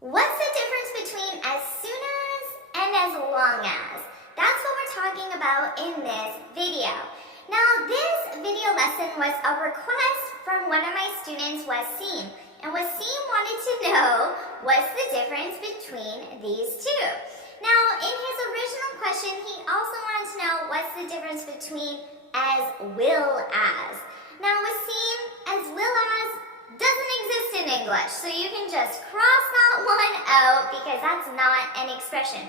What's the difference between as soon as and as long as? That's what we're talking about in this video. Now, this video lesson was a request from one of my students, Wasim. And Wasim wanted to know what's the difference between these two. Now, in his original question, he also wanted to know what's the difference between as will as. Now, Wasim, as will as doesn't exist in English, so you can just cross that one out because that's not an expression.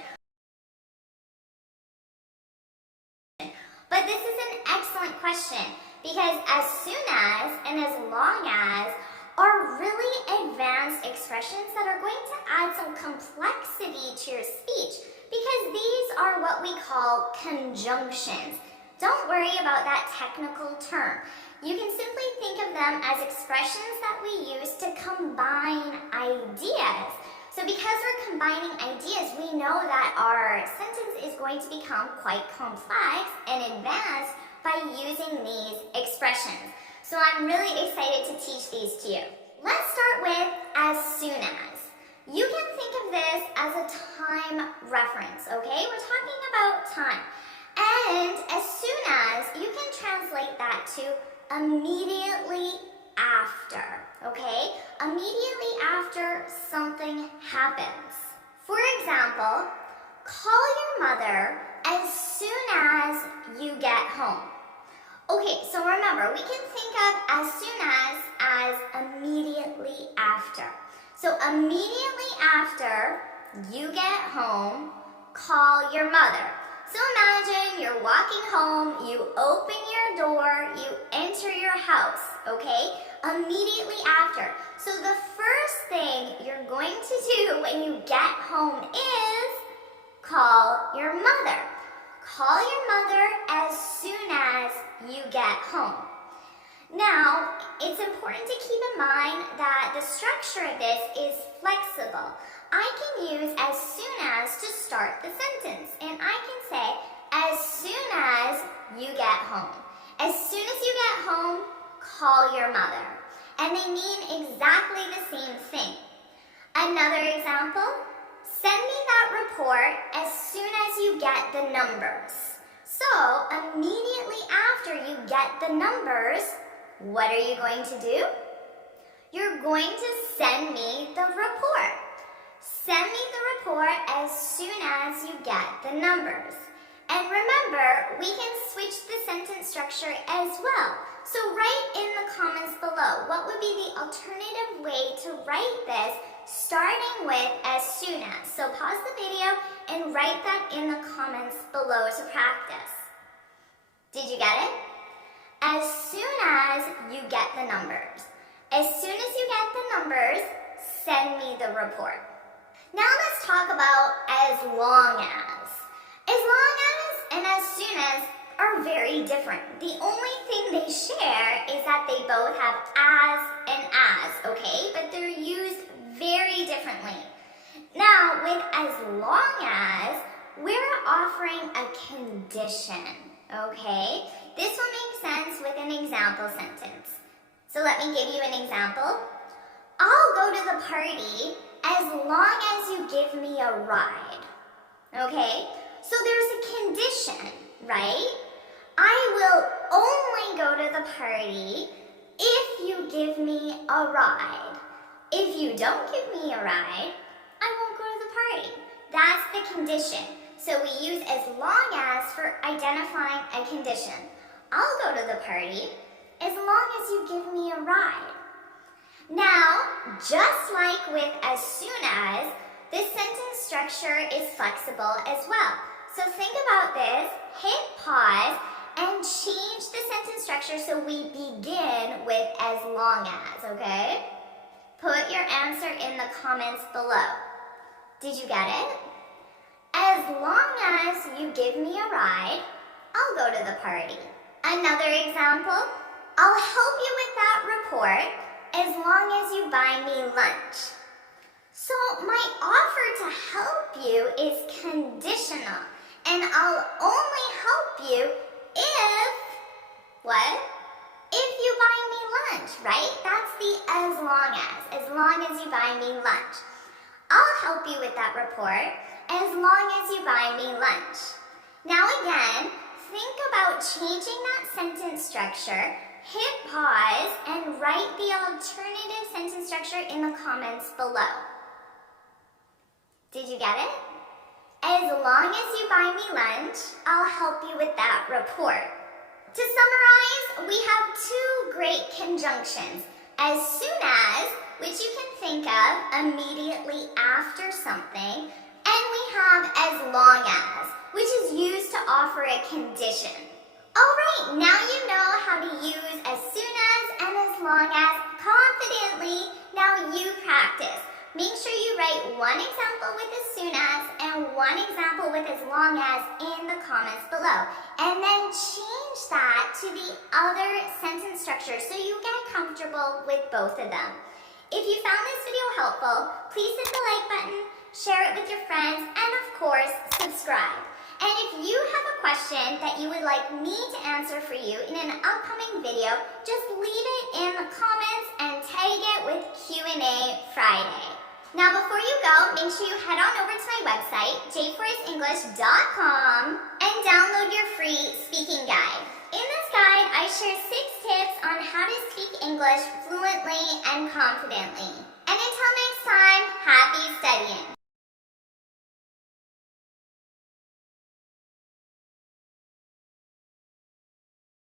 But this is an excellent question because as soon as and as long as are really advanced expressions that are going to add some complexity to your speech because these are what we call conjunctions. Don't worry about that technical term. You can simply think of them as expressions that we use to combine ideas. So because we're combining ideas, we know that our sentence is going to become quite complex and advanced by using these expressions. So I'm really excited to teach these to you. Let's start with as soon as. You can think of this as a time reference, okay? We're talking about time. And as soon as, you can translate that to immediately after, okay? Immediately after something happens. For example, call your mother as soon as you get home. Okay, so remember, we can think of as soon as immediately after. So immediately after you get home, call your mother. So imagine you're walking home, you open your door, you enter your house, okay? Immediately after. So the first thing you're going to do when you get home is call your mother. Call your mother as soon as you get home. Now, it's important to keep in mind that the structure of this is flexible. I can use as soon as to start the sentence, and I can say as soon as you get home. As soon as you get home, call your mother. And they mean exactly the same thing. Another example, send me that report as soon as you get the numbers. So, immediately after you get the numbers, what are you going to do? You're going to send me the report. Send me the report as soon as you get the numbers. And remember, we can switch the sentence structure as well. So write in the comments below, what would be the alternative way to write this, starting with as soon as. So pause the video and write that in the comments below to practice. Did you get it? As soon as you get the numbers. As soon as you get the numbers, send me the report. Now let's talk about as long as. As long as and as soon as are very different. The only thing they share is that they both have as and as, okay? But they're used very differently. Now, with as long as, we're offering a condition, okay? This will make sense with an example sentence. So let me give you an example. I'll go to the party as long as you give me a ride, okay? So there's a condition, right? I will only go to the party if you give me a ride. If you don't give me a ride, I won't go to the party. That's the condition. So we use as long as for identifying a condition. I'll go to the party as long as you give me a ride. Now, just like with as soon as, this sentence structure is flexible as well. So think about this, hit pause, and change the sentence structure so we begin with as long as, okay? Put your answer in the comments below. Did you get it? As long as you give me a ride, I'll go to the party. Another example, I'll help you with that report as long as you buy me lunch. So my offer to help you is conditional, and I'll only help you if, what? If you buy me lunch, right? That's the as long as you buy me lunch. I'll help you with that report as long as you buy me lunch. Now again, think about changing that sentence structure, hit pause, and write the alternative sentence structure in the comments below. Did you get it? As long as you buy me lunch, I'll help you with that report. To summarize, we have two great conjunctions. As soon as, which you can think of immediately after something, and we have as long as, which is used to offer a condition. Alright, now you know how to use as soon as and as long as confidently. Now you practice. Make sure you write one example with as soon as and one example with as long as in the comments below. And then change that to the other sentence structure so you get comfortable with both of them. If you found this video helpful, please hit the like button, share it with your friends, and of course, subscribe. And if you have a question that you would like me to answer for you in an upcoming video, just leave it in the comments and tag it with Q&A Friday. Now before you go, make sure you head on over to my website, jforrestenglish.com, and download your free speaking guide. In this guide, I share 6 tips on how to speak English fluently and confidently. And until next time, happy studying!